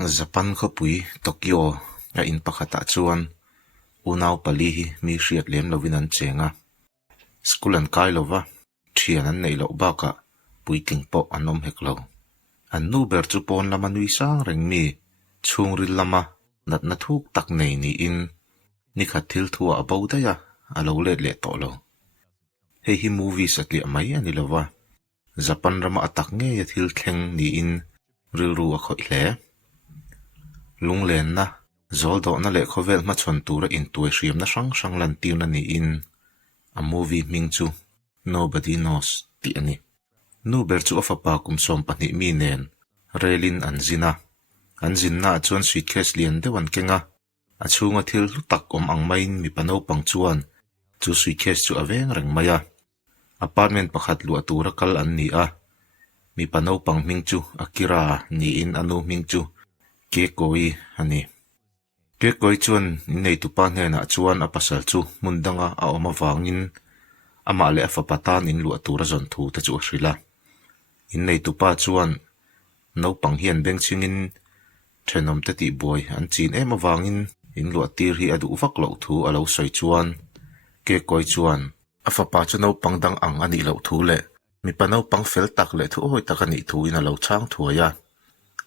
Japan khopui Tokyo a in pakhata chuan unaw pali hi mi hriat lem lovin an chenga school an kai lova thian an nei lo baka puitling po anom heklo an nu ber chu pon lama nui sang reng mi chung ril lama nat na thuk tak nei ni in ni khathil thua abauda ya alo le to lo hei hi movies atli amai ani lova Japan rama atak nge ya thil thleng ni in rilru a khoi hle lunglen na zoldo na le khovel ma chon tura in tuai hriam na sang lan tiu na ni in a movie ming chu Nobody Knows ti ani nu ber chu ofa pa kum som pani mi nen relin an zinna chuan suitcase lian dewan kenga a chunga thil tak om ang main mi pano pang chuan chu suitcase chu aveng reng maya apartment pakhat lu atura kal an ni a mi pano pang ming chu Akira ni in anu ming chu ke koi ani ke koi chuan nei tu pa hne na chuan a pasal chu mundanga a oma wangin ama le afa patan in lu atura zon thu te chu hrila in nei tu pa chuan no pang hian beng chingin thenom te ti boy an chin ema wangin in lu atir hi adu vak lo thu alo soi chuan ke koi chuan afa pa chu no pang dang ang ani lo thu le mi pa no pang fel tak le thu hoi tak ani thu in alo chang thuaya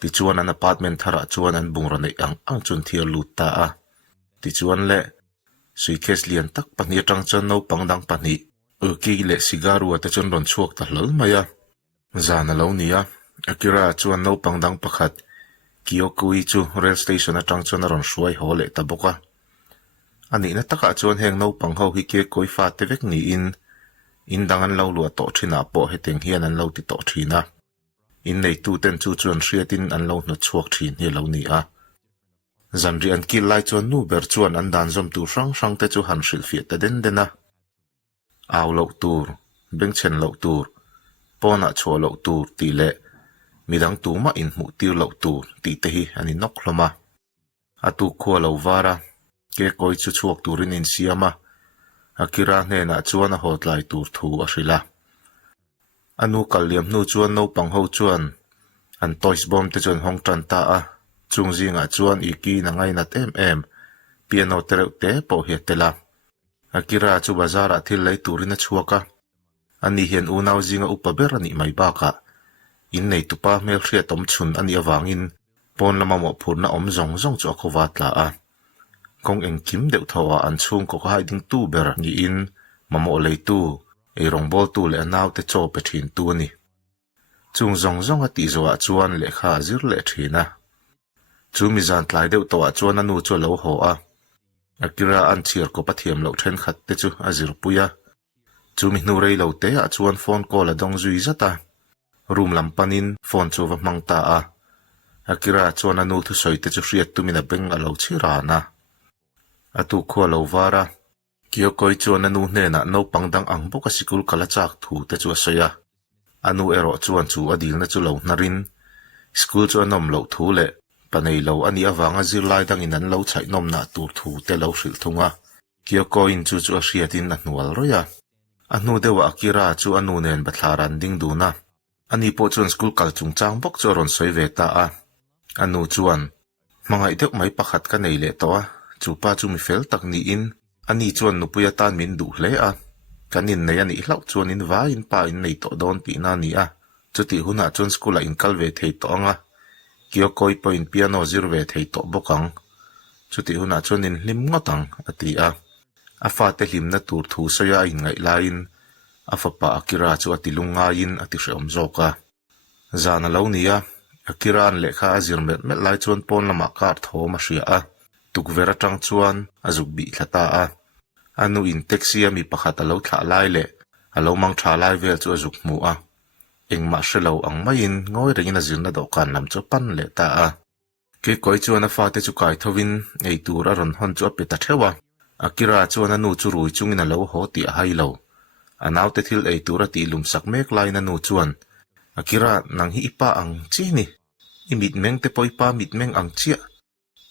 ti chuan an apartment thara chuan an bungra nei ang chun thir lut ta a ti chuan le suitcase lian tak pani tang chon no pang dang pani ki le sigaru ata chon ron chuak ta hlol maya zana lo nia Akira chuan no pang dang pakhat Kyokui chu rail station atang chon ron hruai ho le ta boka ani na taka chuan heng no pang ho hi ke koi fa te vek ni in dangan lo lu to thina po heteng hian an lo ti to thina in nei tu ten chu chuan hriatin an lo nu chuak thin hi lo ni a zanri an kil lai chuan nu ber chuan an dan zom tu sang te chu han hril fi ta den dena aw lo tur beng chen lo tur pona cho lo tur ti le midang tu ma in mu tir lo tur ti te hi ani nok hloma atu kho lo wara ke koi chu chuak turin in siama Akira hne na chuan a hot lai tur thu a hrila anu kaliam nu chuan no pang ho chuan an toys bomb te chuan hong tran ta a chung zinga chuan iki na ngai nat em piano tereu te po hi tela Akira chu bazara thil lai turin a chuaka ani hian unaw zinga upaber ani mai baka in nei tupa mel hria tom chun ani awangin pon lama mo phurna om zong chu akhowatla a kong eng kim deuh thawa an chung ko hai ding tu ber ni in mamo lei tu e rong bol tu le naw te cho pe thin tu ni chung zong ati zo a chuan le kha zir le thina chu mi zan tlai deuh to a chuan anu chu lo ho a Akira an chir ko pathiam lo then khat te chu azir puya chu mi nu rei lo te a chuan phone call a dong zui zata room lam panin phone chu wa mangta a Akira chuan anu thu soi te chu hriat tu mina beng a lo chira na atu kho lo wara Kyokoi chuan anu hne na no pangdang ang boka sikul kala chak thu te chu soya anu ero chuan chu adil na chu lo narin school chu anom lo thu le panei lo ani awanga zirlai dang in an lo chai nom na tur thu te lo hril thunga Kyokoi in chu a hriatin a hnual roya anu dewa Akira chu anu nen bathlaran ding duna ani po chuan school kal chung chang bok chu ron soi ve ta a anu chuan mangai deuh mai pakhat ka nei le to a chu pa chu mi fel tak ni in ani chuan nupuya tan min du hle a kanin nei ani hlau chuan in va in pa in nei to don ti na ni a chuti huna chuan school a in kal ve thei to anga Kyokoi point piano zir ve thei to bokang chuti huna chuan in hlim ngotang ati a afa te hlim na tur thu soya in ngai lain afa pa Akira chu ati lunga in ati hreom zoka zana lo nia Akira an lekha azir met lai chuan pon lama kar thoma hria a tukvera tang chuan azuk bi thlata a anu in taxi mi pakhat alo thla lai le alo mang tha lai vel chu azuk mu a engma hrelo ang main ngoi rengin azirna do kan lam chu pan le ta a ke koi chuan a fa te chu kai thovin ei tur a ron hon chu apeta thewa Akira chuan anu chu rui chungin alo ho ti a hailo anaw te thil ei tur a ti lum sak mek lai na nu chuan Akira nang hi ipa ang chi ni imit meng te poi pa mit meng ang chia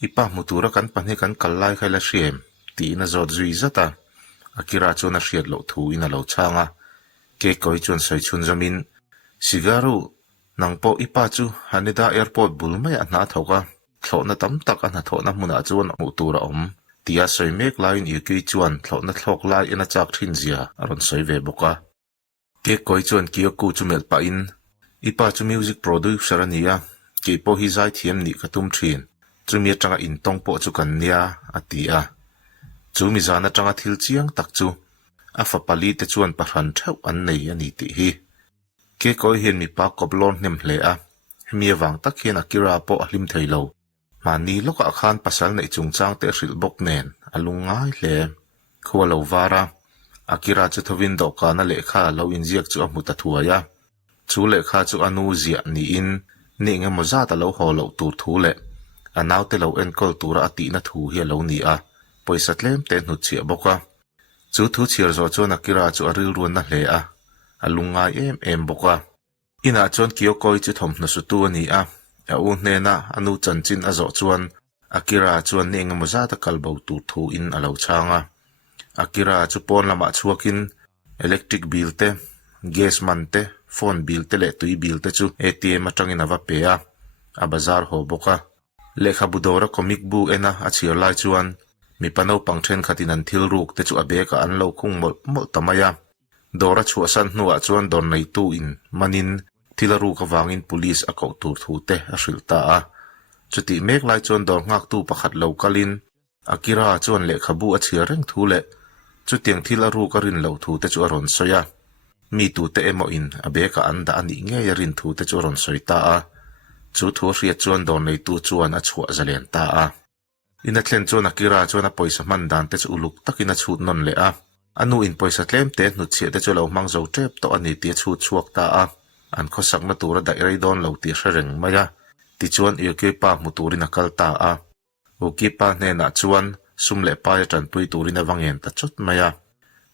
ipa mutura kan panhe kan kallai khaila shem ti na zot zui zata Akira chuan a hriat lo thu in a lo changa ke koi chuan soi chun zamin sigaru nang po ipa chu Haneda airport bulmai a hna thoka thọ na tam tak an thọ na muna chuan mu tur a om tia soi mek lain i ki chuan thọ na thlok lai ina chak thin zia aron soi ve boka ke koi chuan ki ku chumel pa in ipa chu music producer ania ke po hi zai thiam ni ka tum thin chumi atanga in tong po chu kan nia atia chumi zana atanga thil chiang tak chu a fa pali te chuan paran theu an nei ani ti hi ke koi hian mi pa koblon nem hle a mi awang tak hian akira po ahlim theilo mani loka khan pasal nei chungchang te hril bok nen alungai hle khualo wara akira chu thovin do kana lekha lo injiak chu amuta thuaya chu lekha chu anu zia ni in ni nge moza ta lo holo tur thu le anaw te lo enkol tura ati na thu hi lo ni a poisa tlem te nu chia boka chu thu chir zo chu akira chu aril ruan na hle a alungai em boka ina chon kio koi chu thom na su tu ani a u hne na anu chanchin azo chuan akira chuan ni nge moza ta kalbo tur thu in alo changa akira chu pon lama chuakin electric bill te gas man te phone bill te le tui bill te chu ATM atangin ava pe a bazar ho boka lekha budora comic book ena a chir lai chuan mi pano pangthen khatin an thil ruk te chu abeka an lo khung mol tamaya dora chu asan hnuwa chuan don nei tu in manin thilaru ka wangin police a ko tur thu te a hrilta a chuti mek lai chuan dor ngak tu pakhat lo kalin akira chuan lekha bu a chir reng thu le chu tiang thilaru ka rin lo thu te chu aron soya mi tu te emo in abeka anda ani nge yarin thu te chu aron soita a chu thu hriat chuan don nei tu chuan a chhuwa zalian ta a ina thlen chuan akira chuan a poisa man dan te chu uluk takin a chhut non le a anu in poisa tlem te nu che te chu lo mang zo trep to ani ti chhut chuak ta a an khosak na tura dai rei don lo ti hreng maya ti chuan ke pa mu turin akal ta a o ki pa ne na chuan sum le pa ya tan pui turin awangen ta chot maya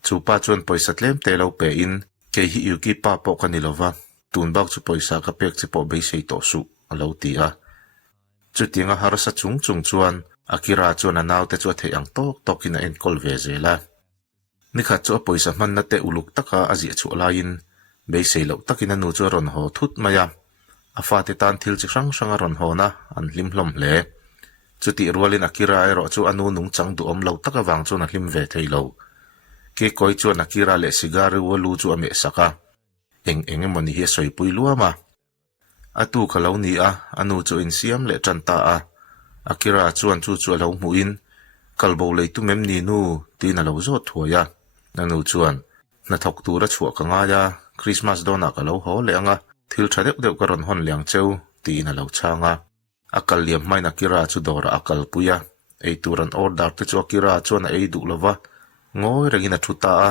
chu pa chuan poisa tlem te lo pe in ke hi ki pa po kanilova tun bak chu poisa ka pek chi po be sei to su alo ti a chu tinga harasa chung chuan akira chuan anaw te chu the ang tok in a enkol ve zela nikha chu poisa man na te uluk taka azia chu lain be sei lo takin anu chu ron ho thut maya afa te tan thil chi sang sang ron ho na an hlim hlom hle chu ti rualin akira ero chu anu nung chang du om lo taka wang chu na hlim ve theilo ke koi chuan akira le sigaru walu chu ame saka eng moni hi soi pui luama atu khalo ni a anu chu in siam le tanta a akira chuan chu lo mu in kalbo le tu mem ni nu ti na lo zo thuaya nanu chuan na thok tu ra chhuwa ka nga ya christmas dona ka lo ho le anga thil thadeu deu ka ron hon liang cheu ti na lo changa akal liam mai na kira chu dora akal puya ei turan order te chu akira chuan ei du lova ngoi regina thuta a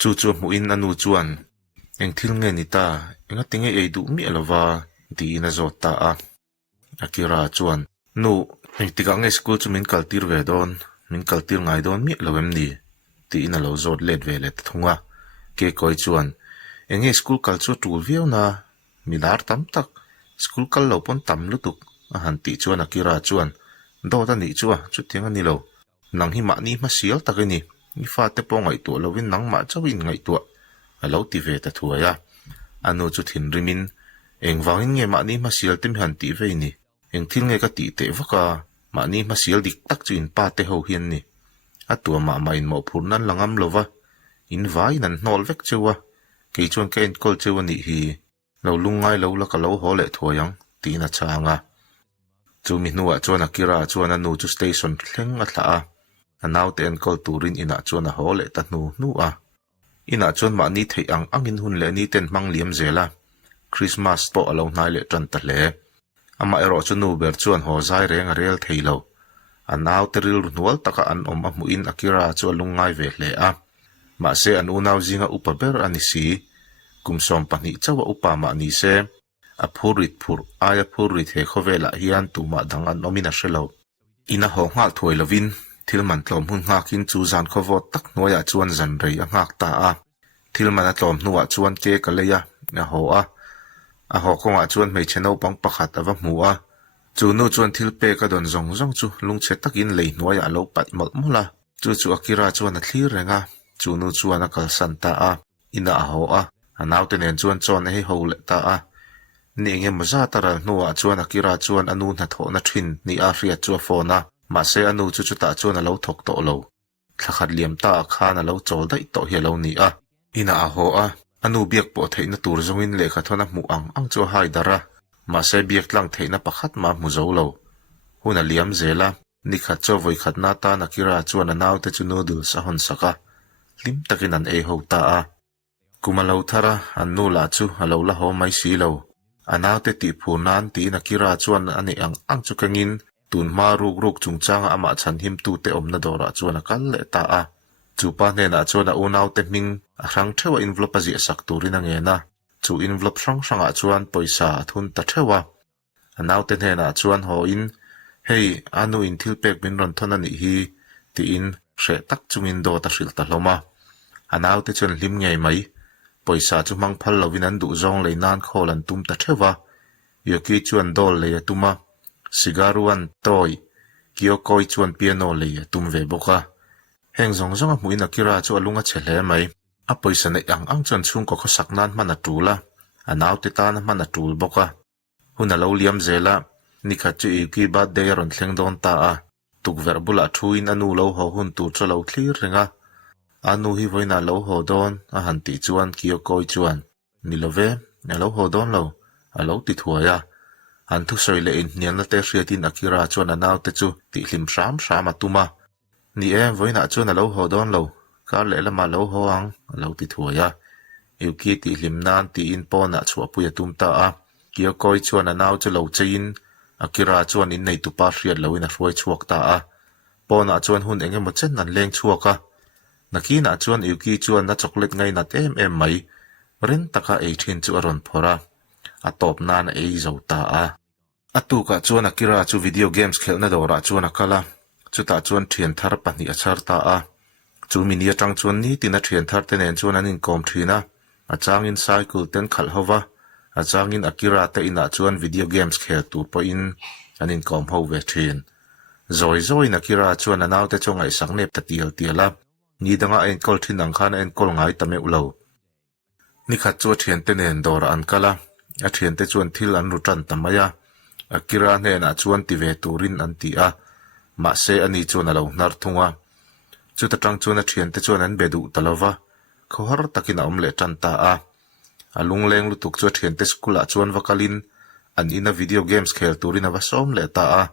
chu mu in anu chuan eng thil nge ni ta enga tinge ei du mi alova ti na zota a akira chuan nu eng tika nge school chu min kaltir ve don min kaltir ngai don mi lovem ni ti na lo zot let ve let thunga ke koi chuan enge school kal chu tul viau na milar tam tak school kal lo pon tam lutuk a han ti chuan akira chuan do ta ni chuwa chu tinga ni lo nang hi ma ni ma sial takani ni fa te po ngai tu lovin nang ma chawin ngai tu alo ti ve ta thuaya anu chu thin rimin eng wangin nge ma ni ma sial tim han ti ve ni eng thil nge ka ti te waka ma ni ma sial dik tak chu in pa te ho hian ni atua ma in mo phurnan langam lova in vai nan hnol vek chewa ke chuan ke en kol chewa ni hi lo lungai lo la ka lo ho le thuayang ti na changa chu mi nuwa chuan akira chuan anu chu station thleng a thla a anaw te en kol turin ina chuan a ho le ta nu a ina chuan ma ni thei angin hun le ni ten mang liam zela christmas po alo nai le tran ta hle ama ero chu nu ber chuan ho zai reng a rel theilo anaw teril nual taka an om a mu in akira chu lungai ve hle a ma se an unaw zinga upaber ani si kumsom pani chawa upa ma ni se a phurit phur aya phurit he khovela hian tu ma dang an omina shelo ina ho ngal thoi lovin thilman tlom hun ngakin chu zan khowot tak noya chuan zan rei a ngak ta a thilman a tlom nuwa chuan ke kaleya na ho a ho konga chuan mei cheno pang pakhat awa mu a chu nu chuan thil pe ka don zong chu lungche takin lei noya lo pat mol mola chu akira chuan a thlir renga chu nu chuan a kal san ta a ina a ho a anaw te nen chuan chon hei ho le ta a ni nge maza tara nuwa chuan akira chuan anu na tho na thin ni a ria chu phone ma se anu chu chu ta chuan alo thok to lo thakhat liam ta kha na lo chol dai to hi lo ni a ina a ho a anu biak po theina tur zongin le kha thona mu ang chu hai dara ma se biak tlang theina pakhat ma mu zo lo huna liam zela ni khat cho voi khat na ta na kira chuan anaw te chu noodles a hon saka lim takin an e ho ta a kumalo thara an nu la chu alo la ho mai si lo anaw te ti phu nan ti na kira chuan ani ang chu kangin tun ma ruk chung changa ama chan him tu te om na dora chuan kal le ta a chu pa ne na chuan a unaw te ming a rang thewa envelope ji sak turin ange na chu envelope rang chuan poisa thun ta thewa anaw te ne na chuan ho in hei anu in thil pek bin ron thona ni hi ti in hre tak chungin do ta hril ta hloma anaw te chuan hlim ngei mai poisa chu mang phal lovin an du zong le nan khol an tum ta thewa yoki chuan dol le tuma sigaruan toy kio koi chuan piano le tum ve boka heng zong a muin akira chu alunga chele mai a poisa ne ang chuan chung ko khosak nan mana tula anaw te ta na mana tul boka huna lo liam zela nikha chu ki birthday ron thleng don ta a tukver bula thuin anu lo ho hun tu cho lo thlir renga anu hi voina lo ho don a han ti chuan kio koi chuan ni love na lo ho don lo a lo ti thuaya an thu soi le in nian na te hriatin akira chuan anaw te chu ti hlim sham atuma ni e voina chuan a lo ho don lo ka le lama lo ho ang a lo ti thuaya yuki ti hlim nan ti in pona chua puya tum ta a kio koi chuan anaw chu lo chein akira chuan in nei tu pa hriat lo in a hruai chuak ta a pona chuan hun enge mo chen nan leng chuaka nakina chuan yuki chuan na chocolate ngai na em mai ren taka 18 chu aron phora a top na na ei zo ta a atu ka chuan akira chu video games khelna dora chuan akala chuta chuan thian thar pahni a char ta a chu mini atang chuan ni tina thian thar te nen chuan anin kom thina a changin cycle ten khal hova a changin akira te ina chuan video games khel tu po in anin kom ho ve thin zoi na kira chuan anaw te chongai sangnep ta tiala ni danga en kol thin ang khan en kol ngai tame ulo ni khat chu thian te nen dor an kala a thian te chuan thil an rutan tamaya akira ne na chuan ti ve turin an ti a ma se ani chuan alo nar thunga chu ta tang chuan a thian te chuan an bedu talova khohar takin om le tan ta a alung leng lutuk chu thian te skula chuan vakalin an ina video games khel turin ava som le ta a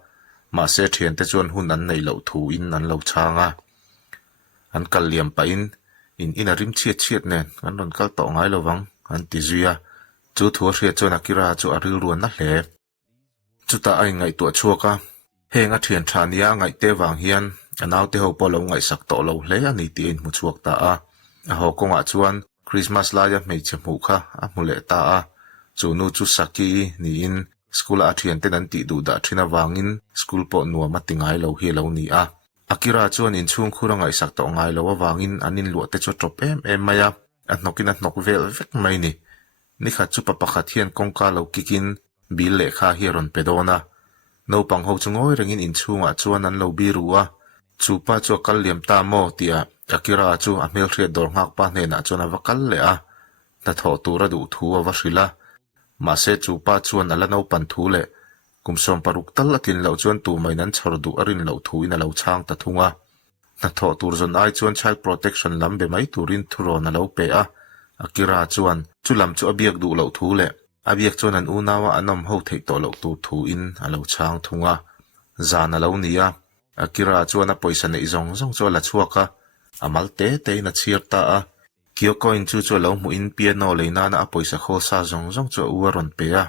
ma se thian te chuan hun an nei lo thu in an lo changa an kal liam pa in ina rim chiat nen an ron kal to ngai lowang an ti zuya chu thua hria chuan akira chu aril ruan na hle chuta ai ngai tu chuaka henga thian thania ngai te wang hian anaw te ho polo ngai sak to lo hle ani ti in mu chuak ta a ho konga chuan Christmas la ya mei chemu kha a mule ta a chu nu chu saki ni in school a thian ten an ti du da thina wangin school po nuwa ma tingai lo hi lo ni a akira chuan in chung khuranga isak to ngai lo wangin anin lu te chu trop em maya a nokin a nok vel vek mai ni kha chu pa pakhat hian kongka lo kikin bil le kha hi ron pedona no pang ho chungoi rengin in chunga chuan an lo bi ruwa chu pa chu kal liam ta mo tia akira chu a mel hriat dor ngak pa hne na chuan avakal le a ta tho tura du thu avashila ma se chu pa chuan ala no pan thu le kumsom paruk tal akin lo chuan tu mai nan chhor du arin lo thu in lo chang ta thunga na tho tur zon ai chuan child protection lam be mai turin thuro na lo pe a akira chuan chu lam chu abiak du lo thu le abiak chuan an unawa anom ho thei to lo tu thu in alo chang thunga zana lo nia akira chuan a poisa nei zong chu la chuaka amal te na chirta a kio coin chu lo mu in piano leina na a poisa khol sa zong chu uaron pe a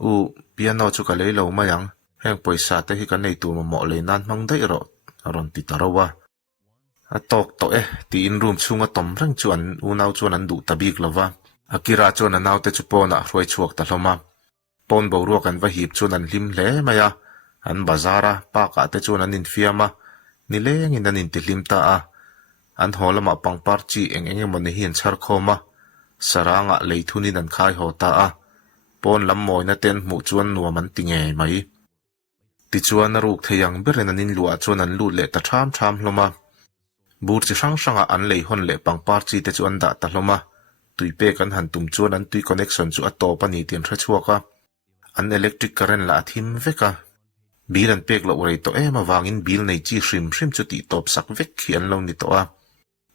u piano chu ka le lo mayang heng poisa te hi ka nei tu mo leinan mang dai ro aron ti tarawa a tok to ti in room chunga tom rang chuan unaw chuan an du tabik lova akira chuan anaw te chu pona hroi chuak ta hloma pon bo ruak an va hip chuan an hlim hle maya an bazara pa ka te chuan an in fiama ni leng in an in ti hlim ta a an holama pangpar chi enge moni hian chhar khoma saranga leithunin an khai ho ta a pon lam moina ten mu chuan nuaman tinge mai ti chuan ruk theyang beren anin lua chuan an lut le ta tham hloma bur chi hrang an lei hon le pangpar chi te chuan da ta hloma tuipe kan han tum chuan an tui connection chu a to pani tian thra chuaka an electric current la thim veka bil an pek lo rei to ema wangin bil nei chi hrim chu ti top sak vek khi an lo ni to a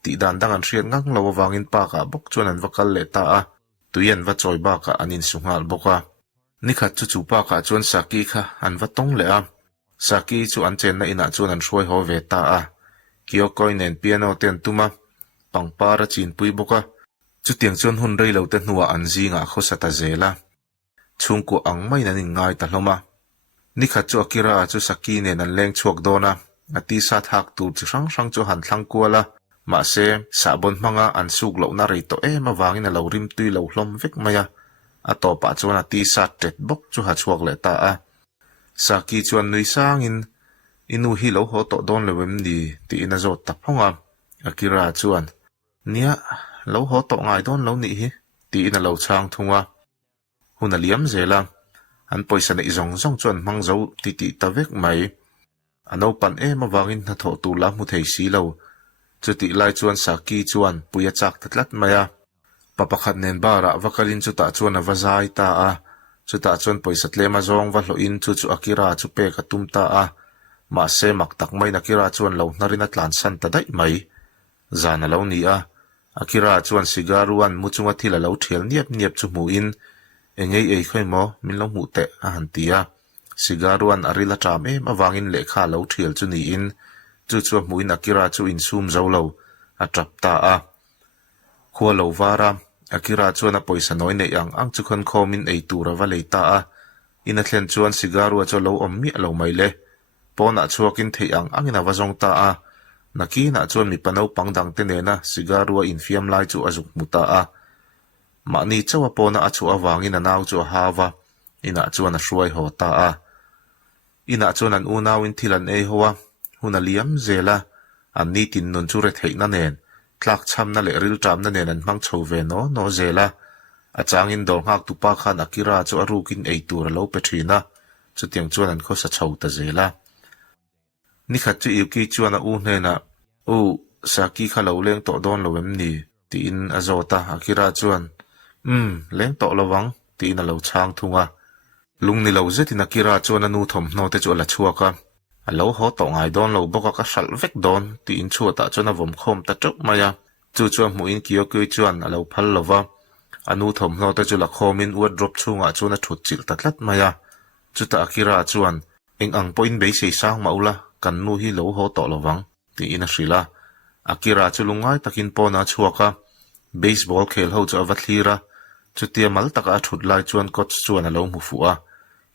ti dan dang an hriat ngang lo wangin pa ka bok chuan an vakal le ta a tuian va choi ba ka anin sungal boka nikhat chu pa ka chuan saki kha an va tong le a saki chu an chen na ina chuan an hruai ho ve ta a kio koi nen piano ten tuma pangpara chin pui boka chu tiang chuan hun rei lo te hnuwa an zinga khosata zela chungku ang mai na nin ngai ta hloma nikhat chu akira chu saki nen an leng chuak dona ati sa thak tur chi sang chu han thlang kuala ma se sabon manga an suk lo na rei to ema wangin a lo rim tui lo hlom vek maya a to pa chuan ati sa tet bok chu ha chuak le ta a saki chuan nui sangin inu hi lo ho to don lewem ni ti ina zo ta phonga akira chuan nia lo ho to ngai don lo ni hi ti ina lo chang thunga huna liam zela an poisa nei zong chuan mang zo ti ta vek mai ano pan ema wangin na tho tu la mu thei si lo chu ti lai chuan saki chuan puya chak thatlat maya papakhat nen bara vakalin chu ta chuan a vazai ta a chu ta chuan poisa tlema zong va hlo in chu akira chu pe ka tum ta a ma se mak tak mai na kira chuan lo narin atlan san ta dai mai zana lo ni a akira chuan sigaruan muchunga thila lo thial niap chu mu in engei ei khoi mo min lo mu te a han tia sigaruan arila tam e mawangin lekha lo thial chu ni in chu mu in akira chu in sum zo lo a trap ta a khuwa lo wara akira chuan a poisa noi nei ang chu khon khomin ei tura va lei ta a ina thlen chuan sigarua chu lo om mi lo mai le pona chuakin thei angina wazong ta a nakina chuan mi pano pangdang te nena sigarua in fiam lai chu azuk muta a mani chawa pona achu awangin anaw chu hawa ina chuan a hruai ho ta a ina chuan an unawin thilan ei hoa huna liam zela an ni tin nun chu re theina nen tlak cham na le ril tam na nen an mang chho ve no zela achangin dor ngak tu pa khan akira chu arukin ei tur lo petrina chu tiang chuan an kho sa chho ta zela nikhat chu yuki chuan a u hna o saki kha lo leng to don lowem ni ti in azota akira chuan leng to lowang ti in a lo chang thunga lung ni lo zetin akira chuan anu thom hno te chu la chuaka a lo ho to ngai don lo boka ka sal vek don ti in chuata chuan a vom khom ta tok maya chu mu in kio koi chuan a lo phal lova anu thom hno te chu la khomin u drop chunga chuan a thut chil tatlat maya chuta akira chuan eng ang point be sei sang maula kan nu hi lo ho to lowang ti in a shrila akira chu lungai takin pona chuaka baseball khel ho chu avathira chutia mal taka thut lai chuan coach chuan a lo mu fu a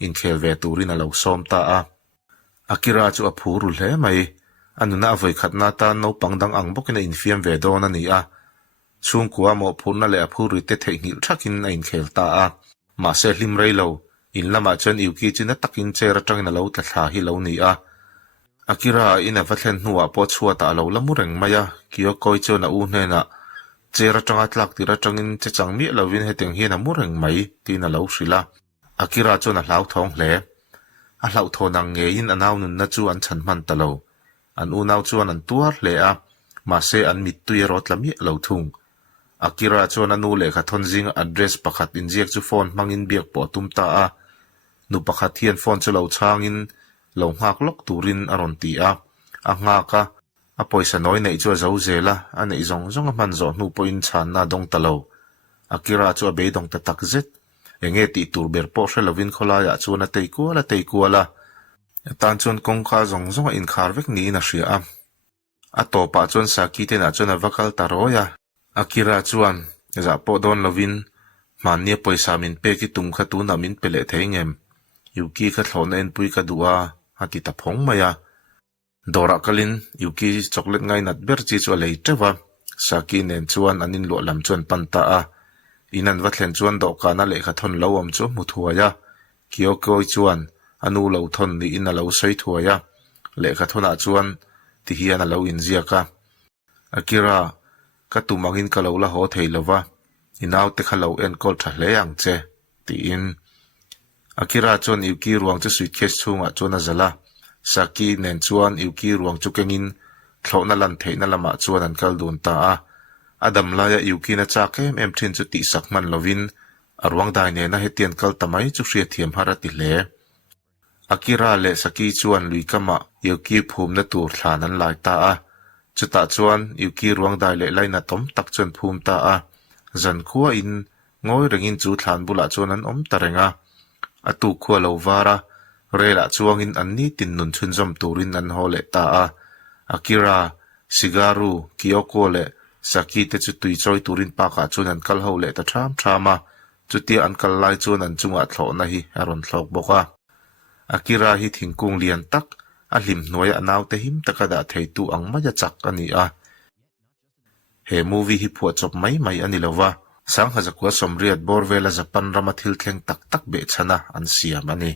in khel ve turin a lo som ta a akira chu a phuru hle mai anuna voi khatna ta no pangdang ang bokina in fiam ve don ani a chung kuwa mo phurna le a phuri te thei ngil thakin a in khel ta a ma se hlim rei lo in lama chuan yuki china takin chera tangin a lo tla thla hi lo ni a akira ina vathlen hnuwa po chuata lo lamureng maya kio koi chuan a u hna chera tanga tlak tira tangin che changmi lovin heteng hian a mureng mai tin a lo shrila akira chuan a hlau thong hle a hlau thonang nge in anaw nun na chu an chan man talo an unaw chuan an tuar hle a ma se an mit tui rot lami lo thung akira chuan anu le kha thonjing address pakhat in jiak chu phone mangin biak po tum ta a nu pakhat hian phone chu lo changin lo ngak lok turin aron ti a nga ka a poisa noi nei chu zo zela anei zong a man zo nu point chan na dong talo akira chu be dong ta tak zet enge ti tur ber po hrelovin khola ya chu na tei kuala tan chon kong kha zong a in khar vek ni na hria a to pa chon saki te na chon a vakal taroya akira chuan za po don lovin mania poisa min pe ki tum kha tu na min pele theingem yuki kha thlona en pui ka duwa hati ta phong maya dora kalin yuki chocolate ngai nat ber chi chu lei trewa saki nen chuan anin lo lam chuan panta a inan wathlen chuan do kana le kha thon lo om chu mu thuaya kio koi chuan anu lo thon ni in a lo sei thuaya le kha thona chuan ti hian a lo in ziaka akira ka tu mangin ka lo la ho thei lova inaw te kha lo en kol tha hle ang che ti in akira chuan yuki ruang chu suitcase chunga chuan a zala saki nen chuan yuki ruang chu kengin thlona lan theina lama chuan an kal dun ta a adam laya yuki na cha kem em thin chu ti sakman lovin arwang dai ne na hetian kal tamai chu hria thiam harati hle Akira le Saki chuan lui kama Yuki phum na tur thlan an lai ta a chuta chuan Yuki ruang dai le lai na tom tak chuan phum ta a zan khuwa in ngoi rengin chu thlan bula chuan an om tarenga atu khuwa lo wara rela chuangin an ni tin nun chun zom turin an hole ta a Akira Shigaru Kyoko le Saki te chu tui choi turin pa ka chuan an kal ho le ta tham thama chutia an kal lai chuan an chunga thlo na hi aron thlok boka Akira hi thingkung lian tak a hlim hnuai anaw te him takada theitu ang maya chak ani a he movie hi phua chop mai ani lova sang hazakwa somriat borvela Japan ramathil thleng tak be chana an siam ani